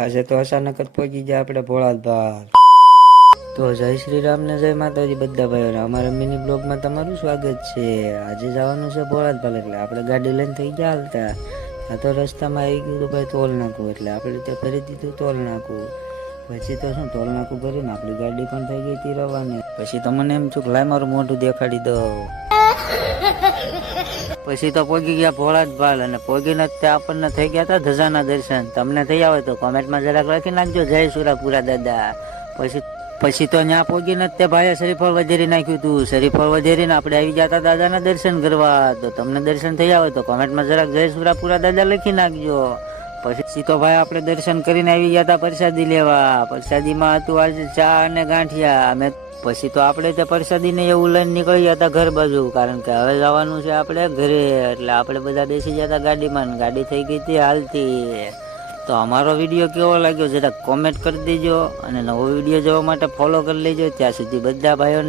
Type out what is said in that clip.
આજે તો અચાનક જ પહોંચી ગયા આપણે ભોળાદબાર. તો જય શ્રી રામ ને જય માતાજી બધા ભાઈઓને. અમારા મિની બ્લોગમાં તમારું સ્વાગત છે. આજે જવાનું છે ભોળાદબાર, એટલે આપણે ગાડી લઈને થઈ ગયા હાલતા. આ તો રસ્તામાં આવી ગયું તો ભાઈ ટોલ નાખું, એટલે આપણે ત્યાં ફરી દીધું ટોલ નાખું. પછી તો શું ટોલ નાખું કરીને આપણી ગાડી પણ થઈ ગઈ હતી રવાની. પછી તો મને એમ છું કે લાય મારું મોઢું દેખાડી દઉં. પછી તો પોગી ગયા ભોળાદબાર, અને પોગીને આપણને થઈ ગયા હતા ધજાના દર્શન. તમને થઈ આવે તો કોમેન્ટમાં જરાક લખી નાખજો જય સુરાપુરા દાદા. પછી તો ત્યાં પોગીને તે ભાઈએ શરીફળ વધેરી નાખ્યું હતું. શરીફળ વધેરીને આપણે આવી ગયા હતા દાદાના દર્શન કરવા. તો તમને દર્શન થઈ આવે તો કોમેન્ટમાં જરાક જય સુરાપુરા દાદા લખી નાખજો. પછી તો ભાઈ આપણે દર્શન કરીને આવી ગયા હતા પ્રસાદી લેવા. પ્રસાદીમાં હતું આજે ચા અને ગાંઠિયા. અમે પછી તો આપણે તે પ્રસાદી ને એવું લઈને નીકળી ગયા હતા ઘર બાજુ, કારણ કે હવે જવાનું છે આપણે ઘરે. એટલે આપણે બધા બેસી ગયા હતા ગાડીમાં, ગાડી થઈ ગઈ હતી હાલતી. તો અમારો વિડીયો કેવો લાગ્યો જરા કોમેન્ટ કરી દેજો, અને નવો વિડીયો જોવા માટે ફોલો કરી લેજો. ત્યાં સુધી બધા ભાઈઓને